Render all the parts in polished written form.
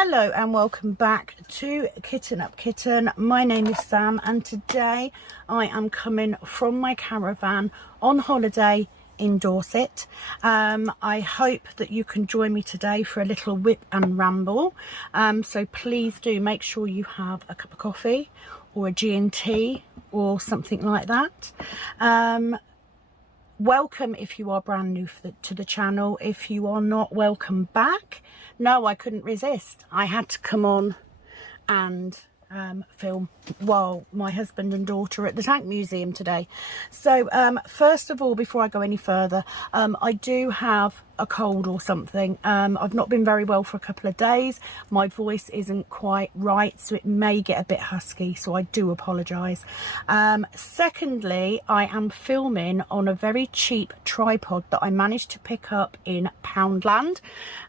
Hello and welcome back to Kitten Up Kitten. My name is Sam and today I am coming from my caravan on holiday in Dorset. I hope that you can join me today for a little whip and ramble. So please do make sure you have a cup of coffee or a G&T or something like that. Welcome if you are brand new to the channel. If you are not, welcome back. No, I couldn't resist. I had to come on and film while my husband and daughter are at the Tank Museum today. So first of all, before I go any further, I do have a cold or something. I've not been very well for a couple of days. My voice isn't quite right, so it may get a bit husky, so I do apologise. Secondly, I am filming on a very cheap tripod that I managed to pick up in Poundland.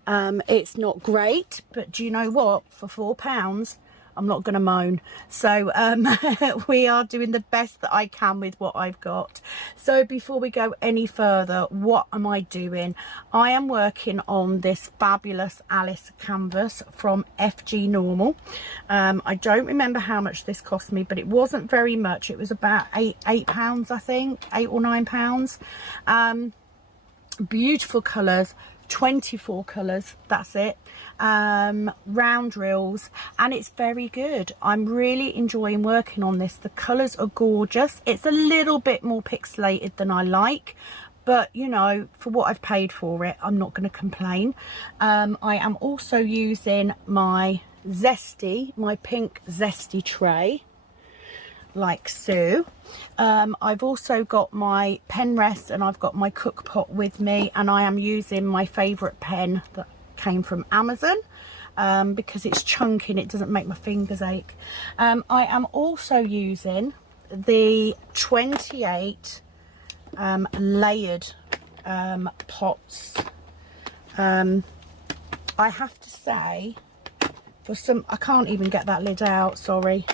It's not great, but do you know what? For £4, I'm not going to moan. So we are doing the best that I can with what I've got. So before we go any further, what am I doing? I am working on this fabulous Alice canvas from Fgnormal. I don't remember how much this cost me, but it wasn't very much. It was about £8, I think, £8 or £9. Beautiful colours. 24 colours, that's it. Round drills, and it's very good. I'm really enjoying working on this. The colours are gorgeous. It's a little bit more pixelated than I like, but you know, for what I've paid for it, I'm not going to complain. I am also using my pink zesty tray, like so. I've also got my pen rest and I've got my cook pot with me, and I am using my favourite pen that came from Amazon because it's chunky and it doesn't make my fingers ache. I am also using the 28 layered pots. I have to say, for some, I can't even get that lid out, sorry.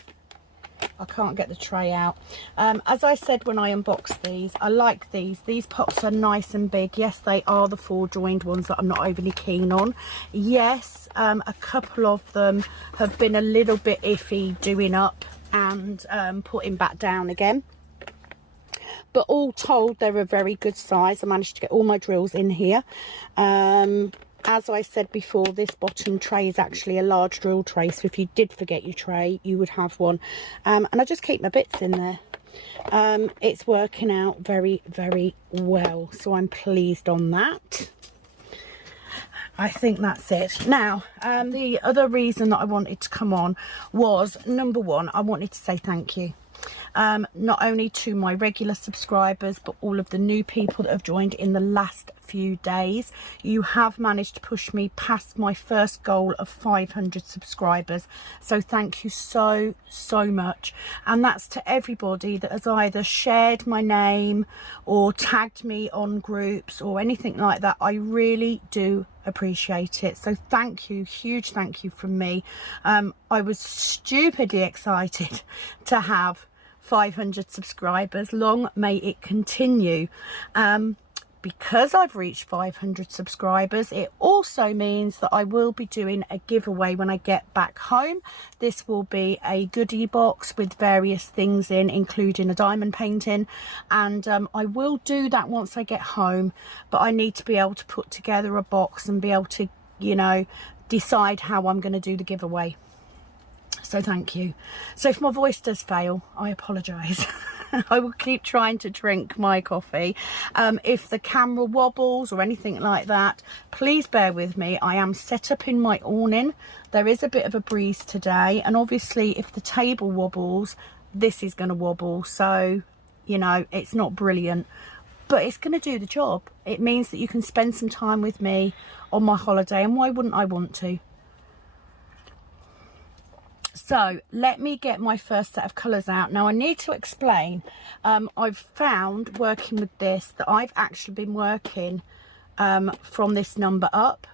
I can't get the tray out. As I said when I unboxed these, I like these. These pots are nice and big. Yes, they are the 4-joined ones that I'm not overly keen on. Yes, a couple of them have been a little bit iffy doing up and putting back down again. But all told, they're a very good size. I managed to get all my drills in here. As I said before, this bottom tray is actually a large drill tray, so if you did forget your tray, you would have one. And I just keep my bits in there. It's working out very, very well, so I'm pleased on that. I think that's it. Now, the other reason that I wanted to come on was, number one, I wanted to say thank you. Not only to my regular subscribers, but all of the new people that have joined in the last few days. You have managed to push me past my first goal of 500 subscribers, so thank you so much. And that's to everybody that has either shared my name or tagged me on groups or anything like that. I really do appreciate it, so thank you, huge thank you from me. I was stupidly excited to have 500 subscribers. Long may it continue. Because I've reached 500 subscribers, it also means that I will be doing a giveaway when I get back home. This will be a goodie box with various things in, including a diamond painting, and I will do that once I get home, but I need to be able to put together a box and be able to, you know, decide how I'm going to do the giveaway. So thank you. So if my voice does fail, I apologise. I will keep trying to drink my coffee. If the camera wobbles or anything like that, please bear with me. I am set up in my awning. There is a bit of a breeze today, and obviously if the table wobbles, this is going to wobble. So, you know, it's not brilliant, but it's going to do the job. It means that you can spend some time with me on my holiday, and why wouldn't I want to? So let me get my first set of colours out. Now I need to explain, I've found working with this that I've actually been working from this number up,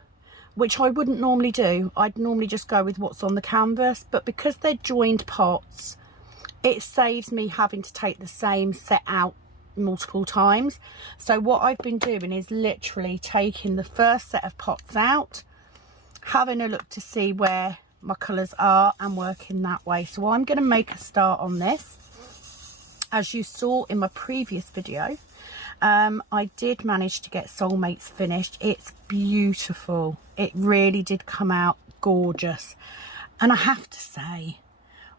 which I wouldn't normally do. I'd normally just go with what's on the canvas, but because they're joined pots, it saves me having to take the same set out multiple times. So what I've been doing is literally taking the first set of pots out, having a look to see where my colours are and working that way. So I'm going to make a start on this. As you saw in my previous video, I did manage to get Soulmates finished. It's beautiful. It really did come out gorgeous. And I have to say,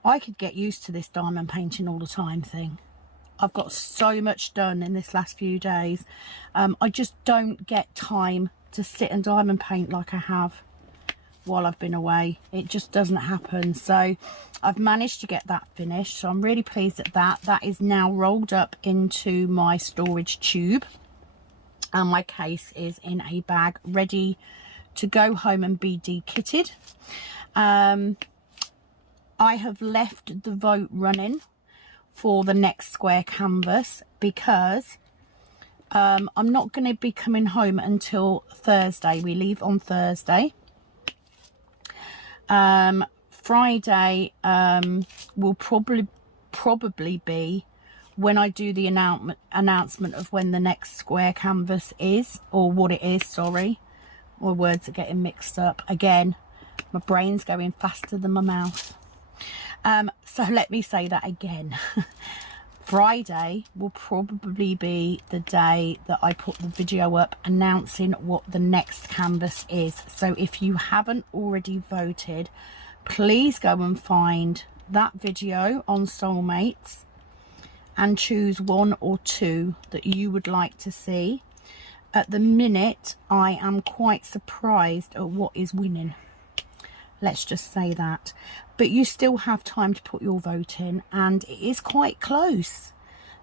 I could get used to this diamond painting all the time thing. I've got so much done in this last few days. I just don't get time to sit and diamond paint like I have while I've been away. It just doesn't happen. So I've managed to get that finished, so I'm really pleased at that. That is now rolled up into my storage tube, and my case is in a bag ready to go home and be de-kitted. I have left the vote running for the next square canvas because I'm not going to be coming home until Thursday. We leave on Thursday. Friday will probably be when I do the announcement of when the next square canvas is, or what it is, sorry. My words are getting mixed up. Again, my brain's going faster than my mouth. So let me say that again. Friday will probably be the day that I put the video up announcing what the next canvas is. So if you haven't already voted, please go and find that video on Soulmates and choose one or two that you would like to see. At the minute, I am quite surprised at what is winning. Let's just say that. But you still have time to put your vote in, and it is quite close.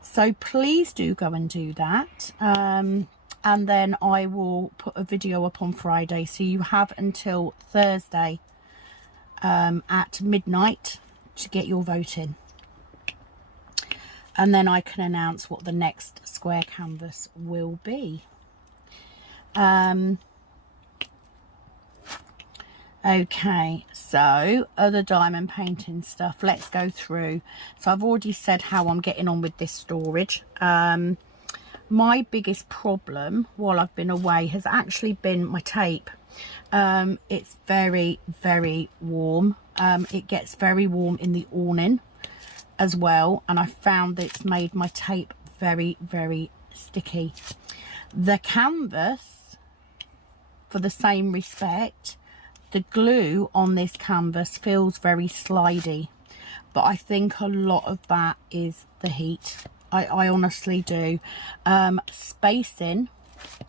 So please do go and do that. And then I will put a video up on Friday. So you have until Thursday at midnight to get your vote in. And then I can announce what the next square canvas will be. Okay, so other diamond painting stuff, let's go through. So I've already said how I'm getting on with this storage. My biggest problem while I've been away has actually been my tape. It's very, very warm. It gets very warm in the awning as well, and I found that it's made my tape very, very sticky. The canvas, for the same respect, the glue on this canvas feels very slidey, but I think a lot of that is the heat. I honestly do. Spacing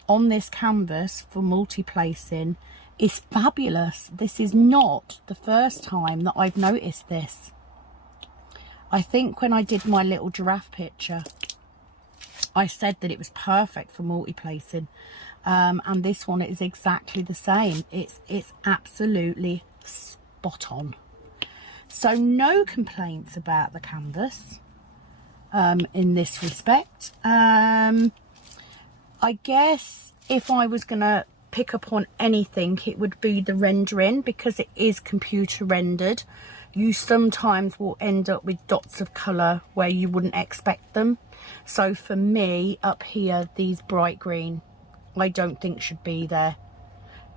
on this canvas for multi-placing is fabulous. This is not the first time that I've noticed this. I think when I did my little giraffe picture, I said that it was perfect for multi-placing. And this one is exactly the same. It's absolutely spot on. So no complaints about the canvas in this respect. I guess if I was going to pick up on anything, it would be the rendering, because it is computer rendered. You sometimes will end up with dots of colour where you wouldn't expect them. So for me, up here, these bright green, I don't think should be there,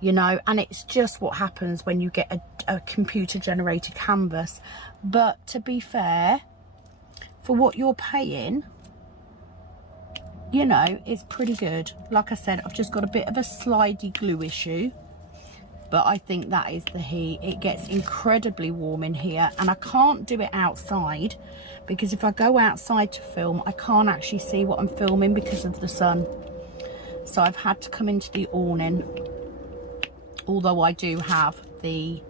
you know, and it's just what happens when you get a computer generated canvas. But to be fair, for what you're paying, you know, it's pretty good. Like I said, I've just got a bit of a slidey glue issue, but I think that is the heat. It gets incredibly warm in here, and I can't do it outside, because if I go outside to film, I can't actually see what I'm filming because of the sun. So I've had to come into the awning, although I do have the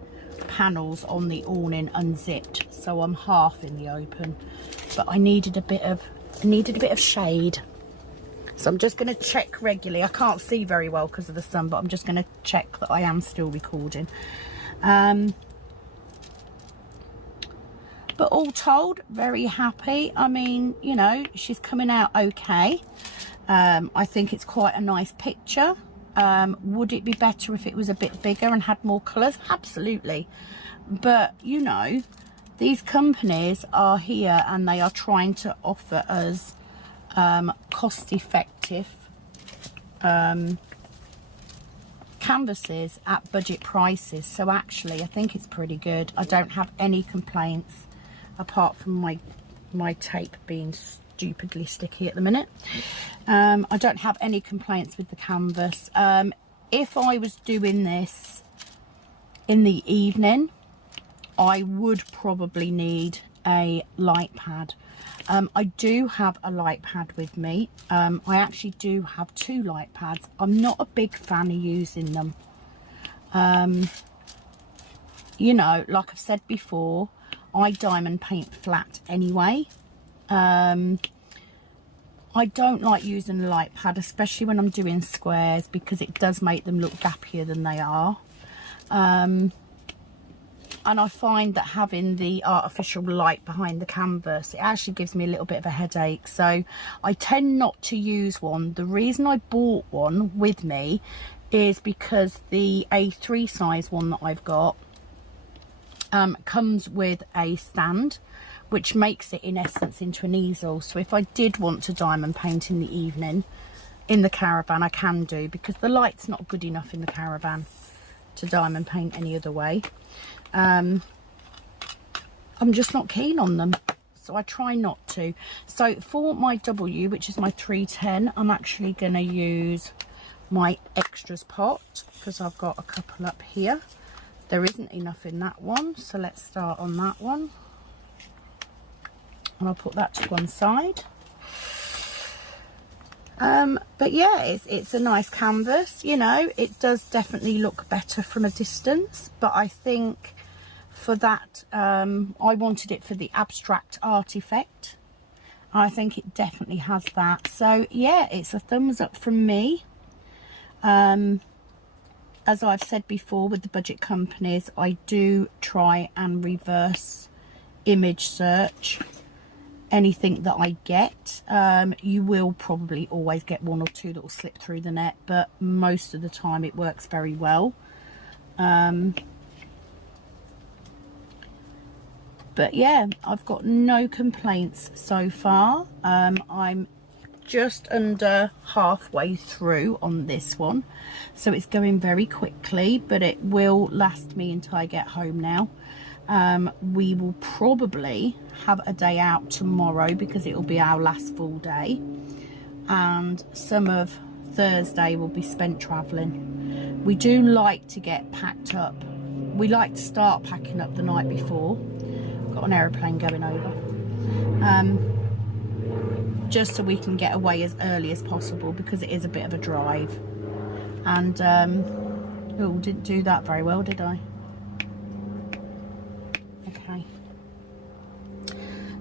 panels on the awning unzipped, so I'm half in the open. But I needed a bit of shade. So I'm just going to check regularly. I can't see very well because of the sun, but I'm just going to check that I am still recording. But all told, very happy. I mean, you know, she's coming out okay. I think it's quite a nice picture. Would it be better if it was a bit bigger and had more colours? Absolutely. But, you know, these companies are here and they are trying to offer us cost-effective canvases at budget prices, so actually I think it's pretty good. I don't have any complaints apart from my tape being stupidly sticky at the minute. I don't have any complaints with the canvas. If I was doing this in the evening, I would probably need a light pad. I do have a light pad with me. I actually do have 2 light pads. I'm not a big fan of using them. You know, like I've said before, I diamond paint flat anyway. I don't like using a light pad, especially when I'm doing squares, because it does make them look gappier than they are. And I find that having the artificial light behind the canvas, it actually gives me a little bit of a headache. So I tend not to use one. The reason I bought one with me is because the A3 size one that I've got comes with a stand, which makes it in essence into an easel. So if I did want to diamond paint in the evening in the caravan, I can do, because the light's not good enough in the caravan to diamond paint any other way. I'm just not keen on them, so I try not to. So for my W, which is my 310, I'm actually going to use my extras pot, because I've got a couple up here. There isn't enough in that one, so let's start on that one. And I'll put that to one side. But yeah, it's a nice canvas. You know, it does definitely look better from a distance, but I think for that, I wanted it for the abstract art effect. I think it definitely has that. So yeah, it's a thumbs up from me. As I've said before with the budget companies, I do try and reverse image search anything that I get. You will probably always get 1 or 2 that will slip through the net, but most of the time it works very well. But yeah, I've got no complaints so far. I'm just under halfway through on this one, so it's going very quickly, but it will last me until I get home now. We will probably have a day out tomorrow because it will be our last full day, and some of Thursday will be spent travelling. We do like to get packed up. We like to start packing up the night before. Got an aeroplane going over, just so we can get away as early as possible, because it is a bit of a drive. And oh, didn't do that very well, did I? Okay,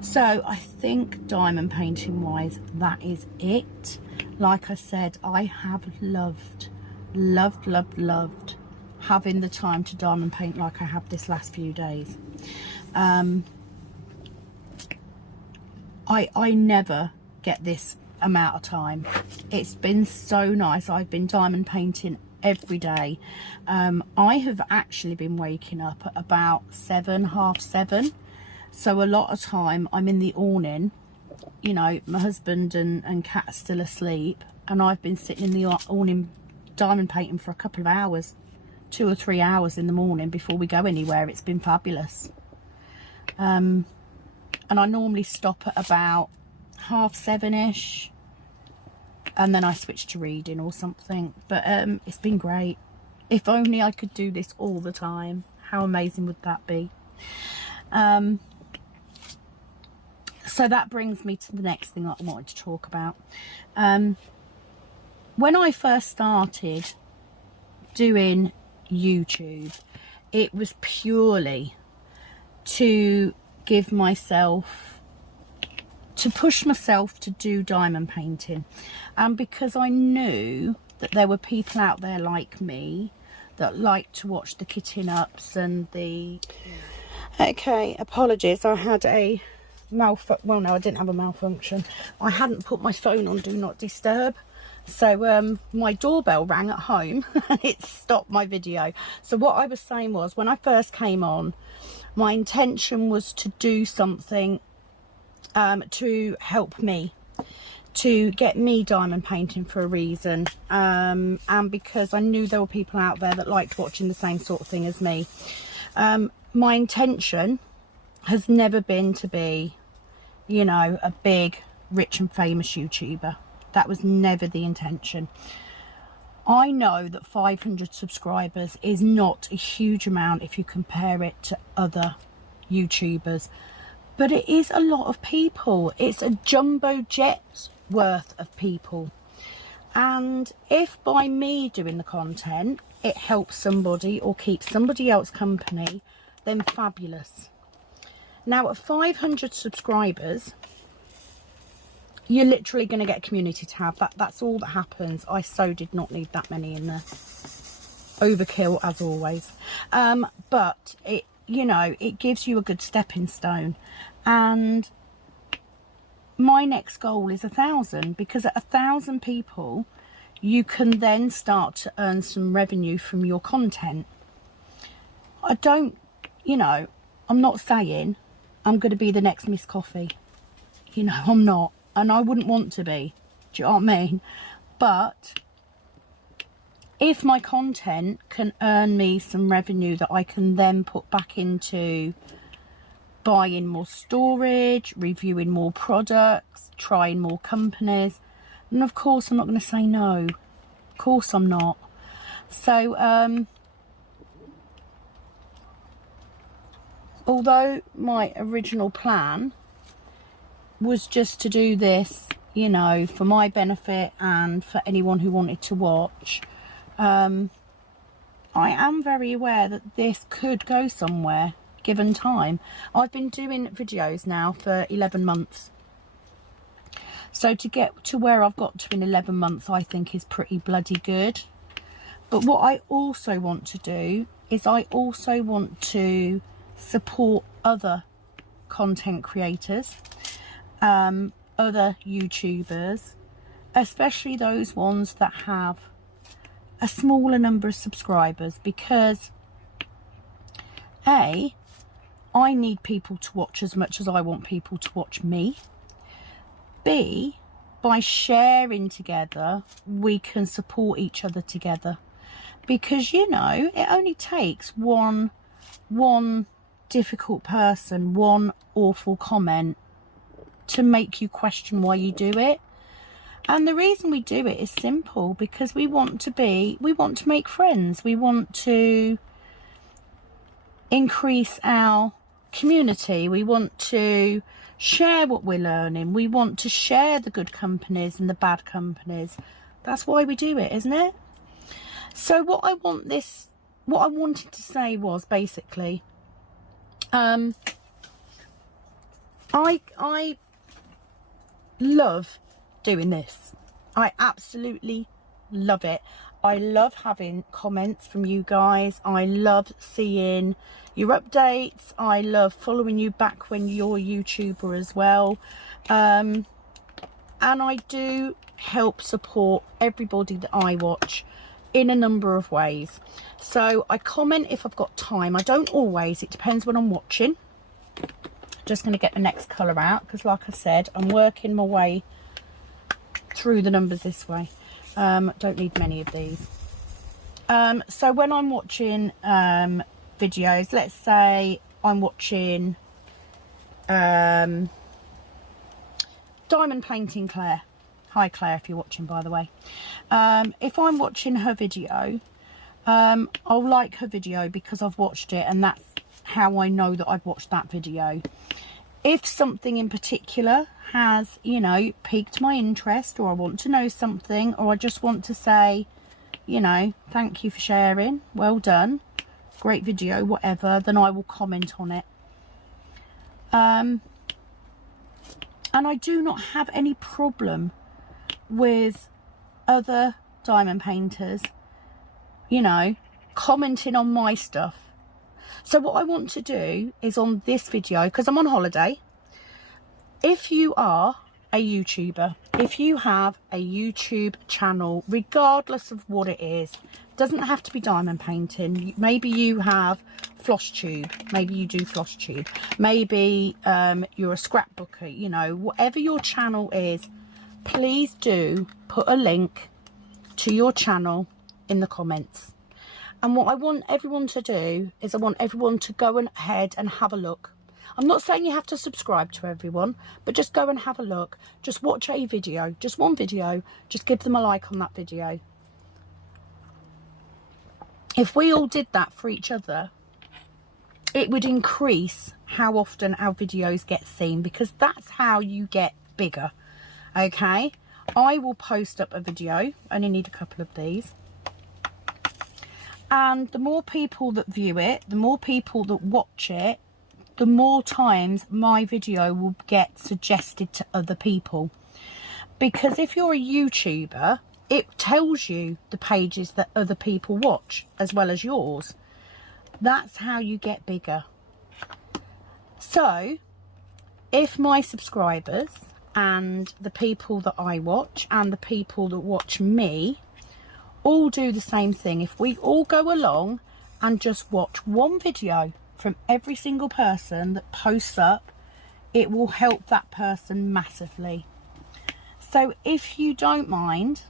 so I think diamond painting wise, that is it. Like I said, I have loved having the time to diamond paint like I have this last few days. I never get this amount of time. It's been so nice. I've been diamond painting every day. I have actually been waking up at about 7, half 7. So a lot of time I'm in the awning, you know, my husband and cat are still asleep, and I've been sitting in the awning diamond painting for a couple of hours, 2 or 3 hours in the morning before we go anywhere. It's been fabulous. And I normally stop at about half 7ish, and then I switch to reading or something. But it's been great. If only I could do this all the time. How amazing would that be? So that brings me to the next thing that I wanted to talk about. When I first started doing YouTube, it was purely to give myself, to push myself to do diamond painting, and because I knew that there were people out there like me that like to watch the kitting ups and the... Okay, apologies, I had a well, no, I didn't have a malfunction. I hadn't put my phone on do not disturb, so my doorbell rang at home and it stopped my video. So what I was saying was, when I first came on, my intention was to do something to help me, to get me diamond painting for a reason, and because I knew there were people out there that liked watching the same sort of thing as me. My intention has never been to be, you know, a big, rich and famous YouTuber. That was never the intention. I know that 500 subscribers is not a huge amount if you compare it to other YouTubers, but it is a lot of people. It's a jumbo jet worth of people, and if by me doing the content it helps somebody or keeps somebody else company, then fabulous. Now at 500 subscribers, you're literally going to get a community tab. That's all that happens. I so did not need that many in there. Overkill as always. But it, you know, it gives you a good stepping stone. And my next goal is 1,000, because at 1,000 people, you can then start to earn some revenue from your content. I don't, you know, I'm not saying I'm going to be the next Miss Coffee. You know, I'm not. And I wouldn't want to be. Do you know what I mean? But if my content can earn me some revenue that I can then put back into buying more storage, reviewing more products, trying more companies, and of course I'm not going to say no. Of course I'm not. So although my original plan was just to do this, you know, for my benefit and for anyone who wanted to watch, I am very aware that this could go somewhere given time. I've been doing videos now for 11 months. So to get to where I've got to in 11 months, I think is pretty bloody good. But what I also want to do is I also want to support other content creators, other YouTubers, especially those ones that have a smaller number of subscribers, because A, I need people to watch as much as I want people to watch me. B, by sharing together, we can support each other together, because, you know, it only takes one difficult person, one awful comment to make you question why you do it. And the reason we do it is simple, because we want to make friends, we want to increase our community, we want to share what we're learning, we want to share the good companies and the bad companies. That's why we do it, isn't it? So what I wanted to say was basically, I love doing this. I absolutely love it. I love having comments from you guys. I love seeing your updates. I love following you back when you're a YouTuber as well. And I do help support everybody that I watch in a number of ways. So I comment if I've got time. I don't always. It depends when I'm watching. Just going to get the next colour out, because like I said, I'm working my way through the numbers this way. Don't need many of these. So when I'm watching videos, let's say I'm watching Diamond Painting Claire. Hi Claire, if you're watching, by the way. If I'm watching her video, I'll like her video because I've watched it, and that's how I know that I've watched that video. If something in particular has, you know, piqued my interest, or I want to know something, or I just want to say, you know, thank you for sharing, well done, great video, whatever, then I will comment on it. And I do not have any problem with other diamond painters, you know, commenting on my stuff. So what I want to do is, on this video, because I'm on holiday, if you are a YouTuber, if you have a YouTube channel, regardless of what it is, doesn't have to be diamond painting. Maybe you have floss tube, maybe you do floss tube, maybe you're a scrapbooker, you know, whatever your channel is, please do put a link to your channel in the comments. And what I want everyone to do is I want everyone to go ahead and have a look. I'm not saying you have to subscribe to everyone, but just go and have a look. Just watch a video, just one video, just give them a like on that video. If we all did that for each other, it would increase how often our videos get seen, because that's how you get bigger. Okay, I will post up a video, only need a couple of these, and the more people that view it, the more people that watch it, the more times my video will get suggested to other people. Because if you're a YouTuber, it tells you the pages that other people watch as well as yours. That's how you get bigger. So if my subscribers and the people that I watch and the people that watch me all do the same thing, if we all go along and just watch one video from every single person that posts up, it will help that person massively. So if you don't mind,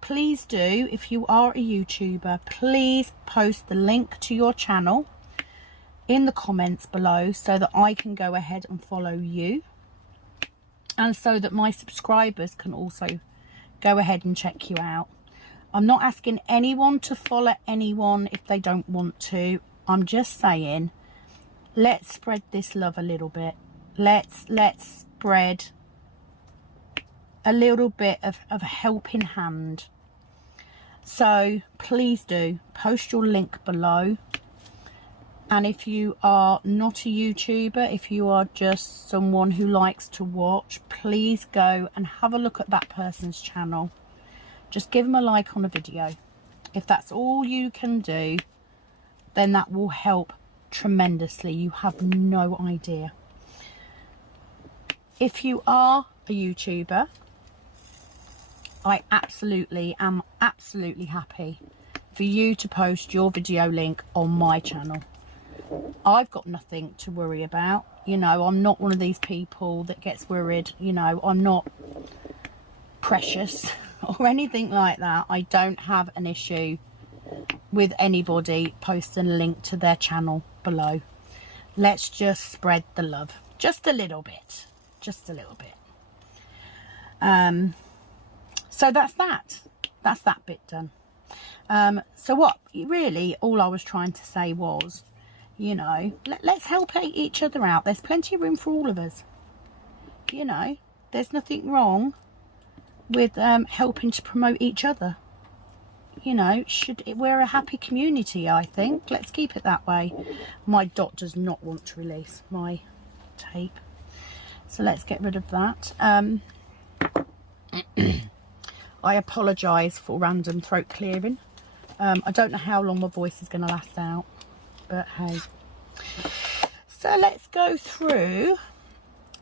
please do, if you are a YouTuber, please post the link to your channel in the comments below so that I can go ahead and follow you, and so that my subscribers can also go ahead and check you out. I'm not asking anyone to follow anyone if they don't want to. I'm just saying, let's spread this love a little bit. Let's spread a little bit of a helping hand. So please do post your link below. And if you are not a YouTuber, if you are just someone who likes to watch, please go and have a look at that person's channel. Just give them a like on a video. If that's all you can do, then that will help tremendously. You have no idea. If you are a YouTuber, I absolutely am absolutely happy for you to post your video link on my channel. I've got nothing to worry about. You know, I'm not one of these people that gets worried. You know, I'm not precious or anything like that. I don't have an issue with anybody posting a link to their channel below. Let's just spread the love just a little bit, just a little bit. So that's that bit done. So what really all I was trying to say was, you know, let's help each other out. There's plenty of room for all of us. You know, there's nothing wrong with helping to promote each other. You know, we're a happy community, I think. Let's keep it that way. My dot does not want to release my tape, so let's get rid of that. I apologise for random throat clearing. I don't know how long my voice is going to last out, but hey. So let's go through,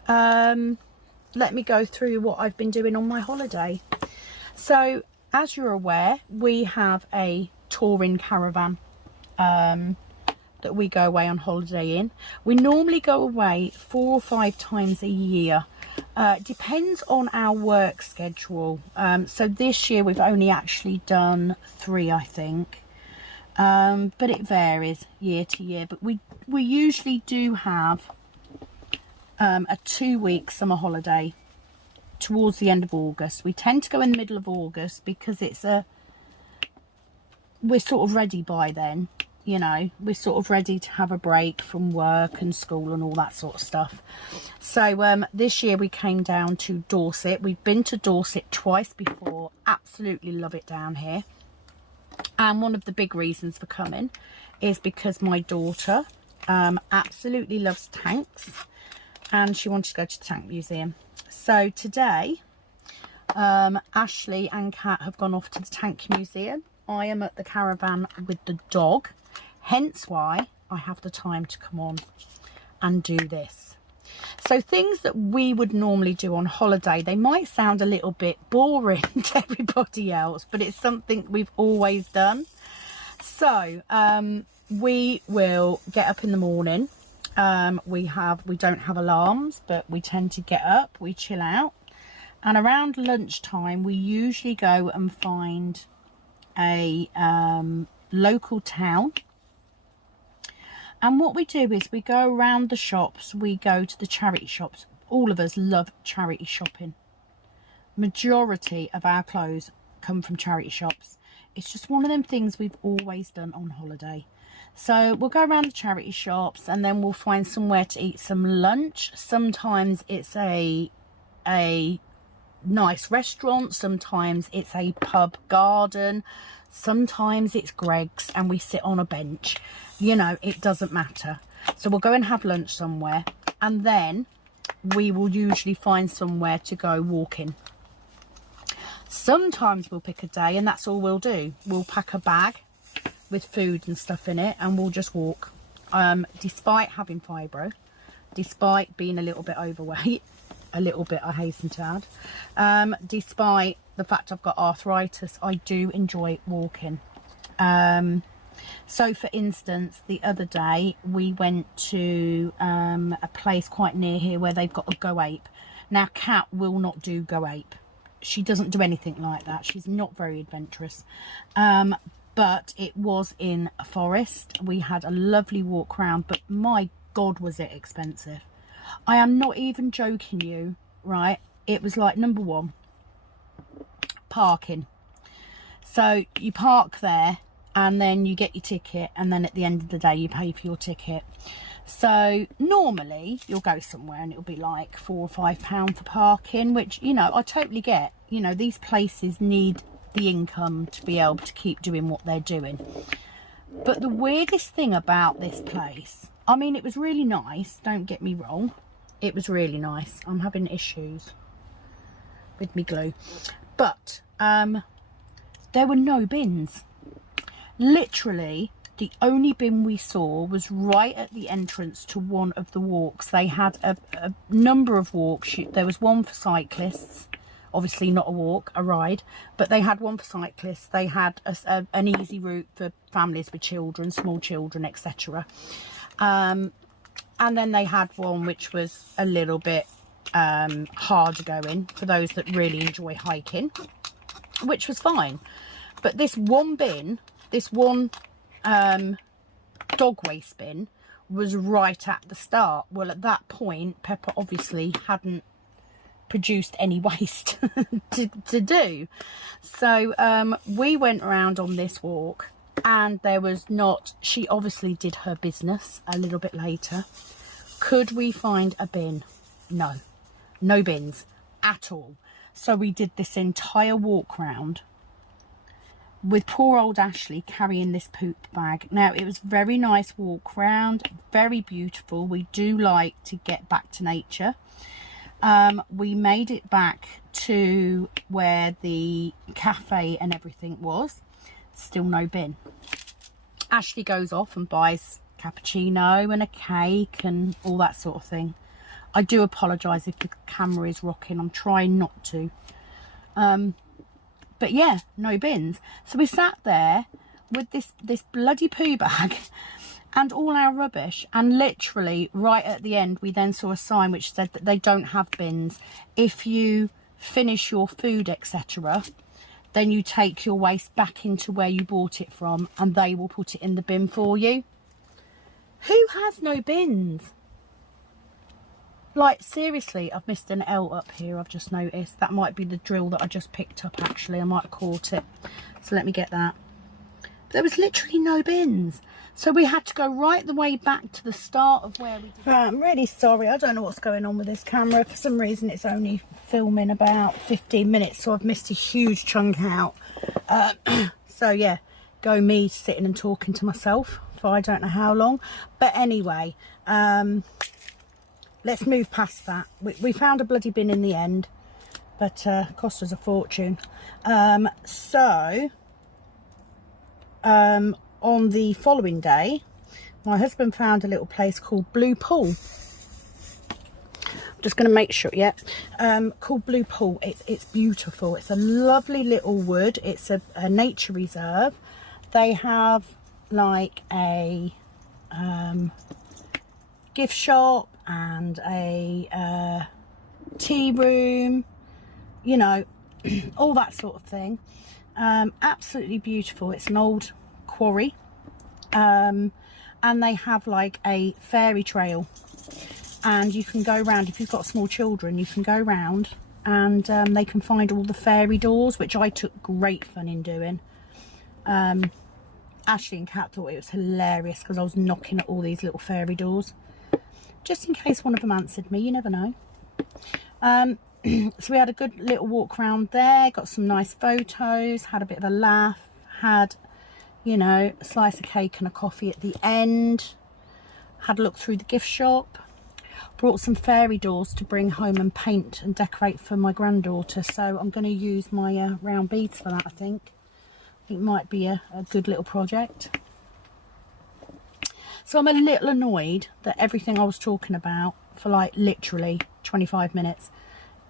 let me go through what I've been doing on my holiday. So as you're aware, we have a touring caravan that we go away on holiday in. We normally go away 4 or 5 times a year. Depends on our work schedule. So this year we've only actually done 3, I think. But it varies year to year. But we usually do have a 2-week summer holiday towards the end of August. We tend to go in the middle of August because we're sort of ready by then. You know, we're sort of ready to have a break from work and school and all that sort of stuff. So this year we came down to Dorset. We've been to Dorset twice before. Absolutely love it down here. And one of the big reasons for coming is because my daughter absolutely loves tanks, and she wanted to go to the tank museum. So today Ashley and Kat have gone off to the tank museum. I am at the caravan with the dog, hence why I have the time to come on and do this. So things that we would normally do on holiday, they might sound a little bit boring to everybody else, but it's something we've always done. So we will get up in the morning. We don't have alarms, but we tend to get up, we chill out, And around lunchtime, we usually go and find a local town. And what we do is we go around the shops, we go to the charity shops. All of us love charity shopping. Majority of our clothes come from charity shops. It's just one of them things we've always done on holiday. So we'll go around the charity shops and then we'll find somewhere to eat some lunch. Sometimes it's a nice restaurant, sometimes it's a pub garden, sometimes it's Greg's and we sit on a bench. You know, it doesn't matter. So we'll go and have lunch somewhere, and then we will usually find somewhere to go walking. Sometimes we'll pick a day and that's all we'll do. We'll pack a bag with food and stuff in it and we'll just walk. Despite having fibro, despite being a little bit overweight, a little bit I hasten to add, despite the fact I've got arthritis, I do enjoy walking. So for instance, the other day we went to a place quite near here where they've got a go ape. Now Kat will not do go ape. She doesn't do anything like that. She's not very adventurous. But it was in a forest. We had a lovely walk around, but my God, was it expensive. I am not even joking you, right? It was like, number one, parking. So you park there and then you get your ticket, and then at the end of the day you pay for your ticket. So normally you'll go somewhere and it'll be like £4 or £5 for parking, which, you know, I totally get. You know, these places need the income to be able to keep doing what they're doing. But the weirdest thing about this place, I mean, it was really nice, don't get me wrong, it was really nice. I'm having issues with me glue, but there were no bins. Literally the only bin we saw was right at the entrance to one of the walks. They had a number of walks. There was one for cyclists, obviously not a walk, a ride, but they had one for cyclists. They had an easy route for families with children, small children, etc. And then they had one which was a little bit hard going for those that really enjoy hiking, which was fine. But this one bin, this one dog waste bin, was right at the start. Well, at that point Pepper obviously hadn't produced any waste to do. So we went around on this walk and there was not, she obviously did her business a little bit later. Could we find a bin? No, no bins at all. So we did this entire walk round with poor old Ashley carrying this poop bag. Now, it was very nice walk round, very beautiful. We do like to get back to nature. We made it back to where the cafe and everything was. Still no bin. Ashley goes off and buys cappuccino and a cake and all that sort of thing. I do apologise if the camera is rocking. I'm trying not to. But yeah, no bins. So we sat there with this bloody poo bag and all our rubbish, and literally right at the end we then saw a sign which said that they don't have bins. If you finish your food, etc., then you take your waste back into where you bought it from and they will put it in the bin for you. Who has no bins? Like, seriously, I've missed an L up here, I've just noticed. That might be the drill that I just picked up, actually. I might have caught it. So let me get that. There was literally no bins. So we had to go right the way back to the start of where we did. I'm really sorry. I don't know what's going on with this camera. For some reason, it's only filming about 15 minutes. So I've missed a huge chunk out. So, yeah, go me sitting and talking to myself for I don't know how long. But anyway, let's move past that. We found a bloody bin in the end, but cost us a fortune. On the following day, my husband found a little place called Blue Pool. I'm just going to make sure, yeah, called Blue Pool. It's beautiful. It's a lovely little wood. It's a nature reserve. They have like a gift shop and a tea room, you know, all that sort of thing. Absolutely beautiful. It's an old quarry, and they have like a fairy trail, and you can go around. If you've got small children, you can go around, and they can find all the fairy doors, which I took great fun in doing. Ashley and Kat thought it was hilarious because I was knocking at all these little fairy doors, just in case one of them answered me. You never know. So we had a good little walk around there, got some nice photos, had a bit of a laugh, had, you know, a slice of cake and a coffee at the end, had a look through the gift shop, brought some fairy doors to bring home and paint and decorate for my granddaughter. So I'm going to use my round beads for that, I think. It might be a good little project. So I'm a little annoyed that everything I was talking about for like literally 25 minutes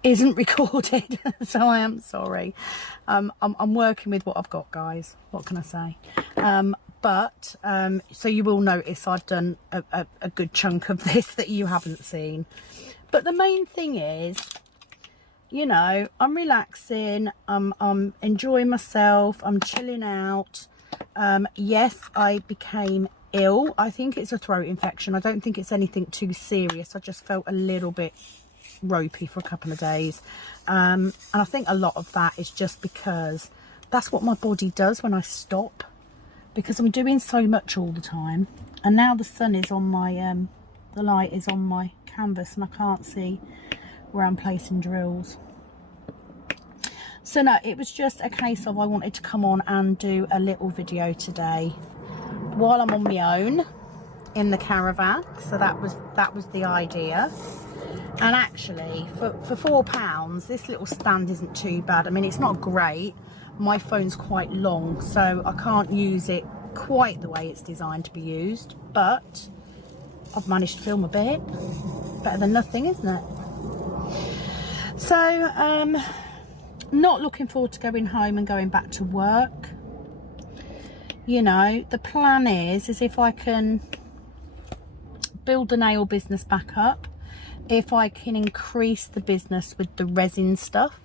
isn't recorded. So I am sorry. I'm working with what I've got, guys. What can I say? So you will notice I've done a good chunk of this that you haven't seen. But the main thing is, you know, I'm relaxing, I'm enjoying myself, I'm chilling out. Yes, I became ill. I think it's a throat infection. I don't think it's anything too serious. I just felt a little bit ropey for a couple of days. And I think a lot of that is just because that's what my body does when I stop, because I'm doing so much all the time. And now the sun is on my, the light is on my canvas and I can't see where I'm placing drills. So no, it was just a case of I wanted to come on and do a little video today while I'm on my own in the caravan. So that was the idea. And actually for £4, this little stand isn't too bad. I mean, it's not great. My phone's quite long, so I can't use it quite the way it's designed to be used, but I've managed to film a bit. Better than nothing, isn't it? So not looking forward to going home and going back to work. You know, the plan is if I can build the nail business back up, if I can increase the business with the resin stuff,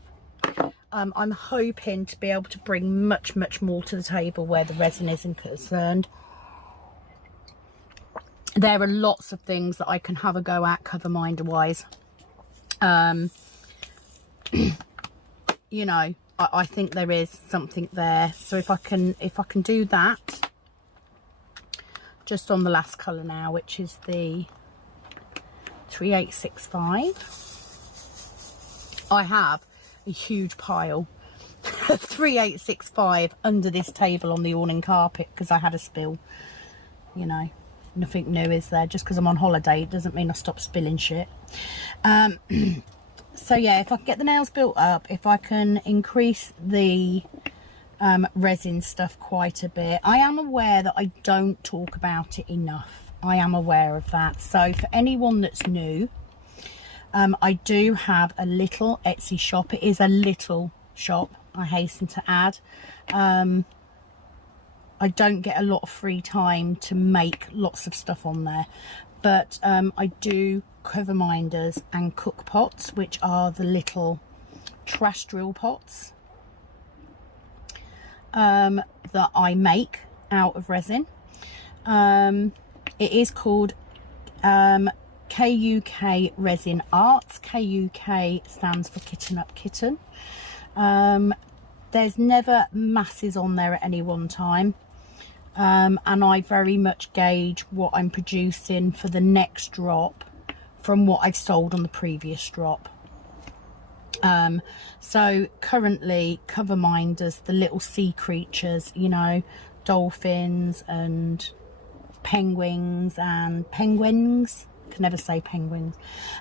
I'm hoping to be able to bring much more to the table where the resin isn't concerned. There are lots of things that I can have a go at cover minder wise. You know, I think there is something there. So if I can do that, just on the last colour now, which is the 3865, I have a huge pile of 3865 under this table on the awning carpet because I had a spill. You know, nothing new is there. Just because I'm on holiday, it doesn't mean I stop spilling shit. So yeah, if I can get the nails built up, if I can increase the resin stuff quite a bit. I am aware that I don't talk about it enough. I am aware of that. So for anyone that's new, I do have a little Etsy shop. It is a little shop, I hasten to add. I don't get a lot of free time to make lots of stuff on there, but I do cover minders and cook pots, which are the little trash drill pots that I make out of resin. It is called KUK Resin Arts. KUK stands for Kitten Up Kitten. There's never masses on there at any one time. And I very much gauge what I'm producing for the next drop from what I've sold on the previous drop. So currently cover minders, the little sea creatures, you know, dolphins and penguins, can never say penguins,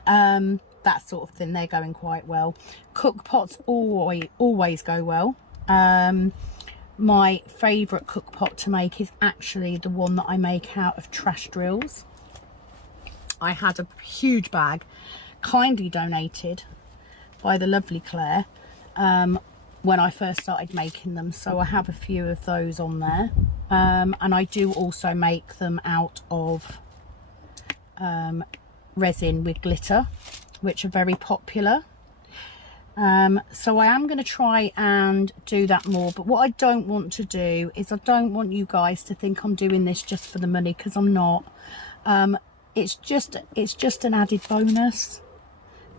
that sort of thing, they're going quite well. Cook pots always go well. My favourite cook pot to make is actually the one that I make out of trash drills. I had a huge bag kindly donated by the lovely Claire when I first started making them, so I have a few of those on there. And I do also make them out of resin with glitter, which are very popular. So I am going to try and do that more, but what I don't want to do is I don't want you guys to think I'm doing this just for the money, because I'm not. It's just an added bonus.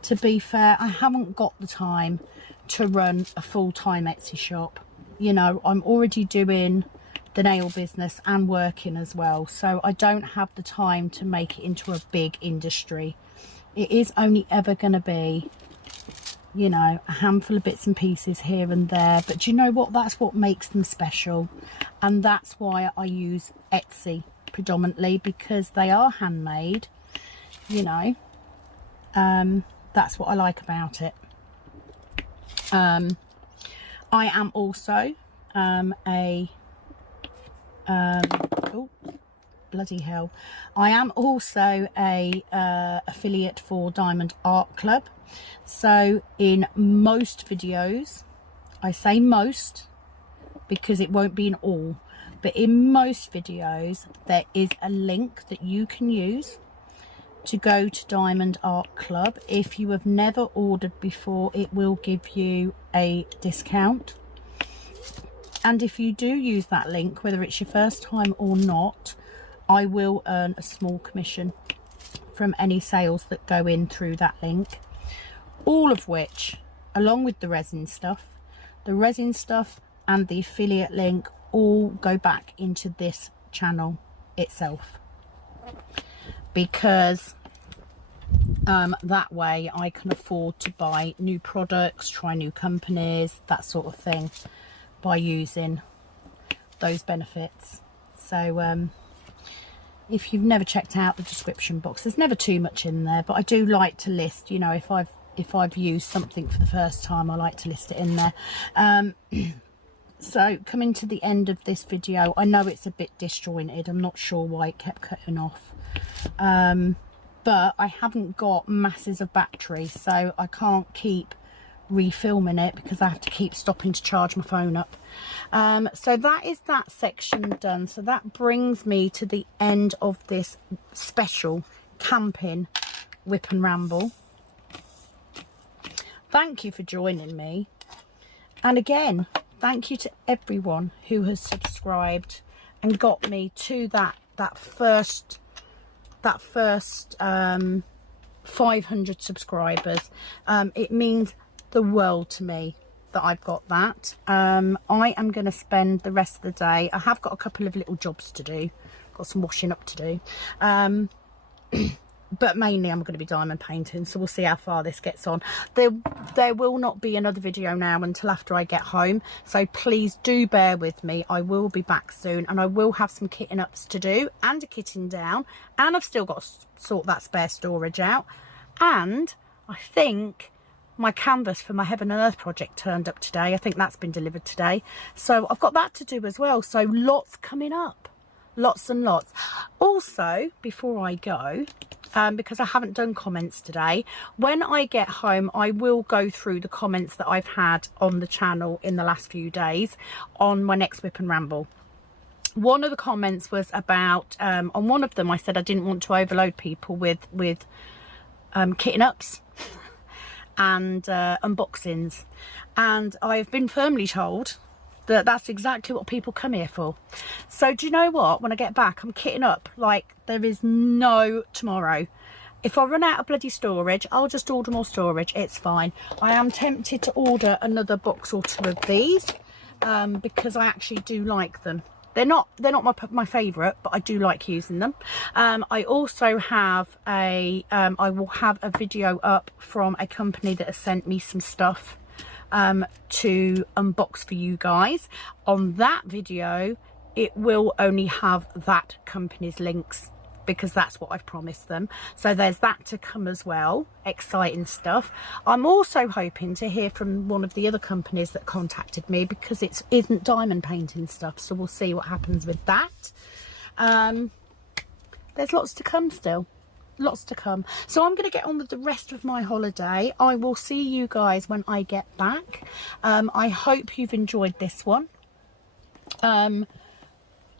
To be fair, I haven't got the time to run a full-time Etsy shop. You know, I'm already doing the nail business and working as well, so I don't have the time to make it into a big industry. It is only ever going to be, you know, a handful of bits and pieces here and there, but do you know what, that's what makes them special, and that's why I use Etsy predominantly, because they are handmade, you know. That's what I like about it. I am also oh bloody hell, I am also a affiliate for Diamond Art Club. So in most videos, I say most because it won't be in all, but in most videos there is a link that you can use to go to Diamond Art Club. If you have never ordered before, it will give you a discount, and if you do use that link, whether it's your first time or not, I will earn a small commission from any sales that go in through that link, all of which, along with the resin stuff and the affiliate link, all go back into this channel itself, because that way I can afford to buy new products, try new companies, that sort of thing, by using those benefits. So if you've never checked out the description box, there's never too much in there, but I do like to list, you know, if I've used something for the first time, I like to list it in there. So coming to the end of this video, I know it's a bit disjointed, I'm not sure why it kept cutting off, but I haven't got masses of battery, so I can't keep refilming it because I have to keep stopping to charge my phone up. So that is that section done. So that brings me to the end of this special camping whip and ramble. Thank you for joining me, and again, thank you to everyone who has subscribed and got me to that first 500 subscribers. It means the world to me that I've got that. I am going to spend the rest of the day, I have got a couple of little jobs to do, got some washing up to do, but mainly I'm going to be diamond painting, so we'll see how far this gets on. There will not be another video now until after I get home, so please do bear with me. I will be back soon, and I will have some kitting ups to do and a kitting down, and I've still got to sort that spare storage out, and I think my canvas for my Heaven and Earth project turned up today. I think that's been delivered today, so I've got that to do as well. So lots coming up, lots and lots. Also, before I go, because I haven't done comments today, when I get home I will go through the comments that I've had on the channel in the last few days on my next whip and ramble. One of the comments was about on one of them I said I didn't want to overload people with kitting ups and unboxings, and I've been firmly told that that's exactly what people come here for. So do you know what, when I get back I'm kitting up like there is no tomorrow. If I run out of bloody storage, I'll just order more storage, it's fine. I am tempted to order another box or two of these because I actually do like them. They're not my favourite, but I do like using them. I also have I will have a video up from a company that has sent me some stuff to unbox for you guys. On that video it will only have that company's links, because that's what I've promised them. So there's that to come as well, exciting stuff. I'm also hoping to hear from one of the other companies that contacted me, because it isn't diamond painting stuff, so we'll see what happens with that. There's lots to come still, lots to come. So I'm going to get on with the rest of my holiday. I will see you guys when I get back. I hope you've enjoyed this one.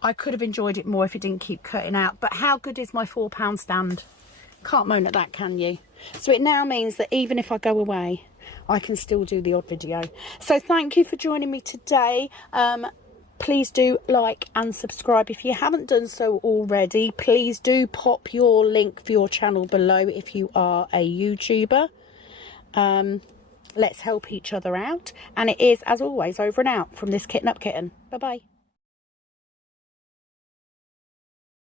I could have enjoyed it more if it didn't keep cutting out, but how good is my £4 stand? Can't moan at that, can you? So it now means that even if I go away, I can still do the odd video. So thank you for joining me today. Please do like and subscribe if you haven't done so already. Please do pop your link for your channel below if you are a YouTuber. Let's help each other out. And it is, as always, over and out from this Kitten Up Kitten. Bye bye.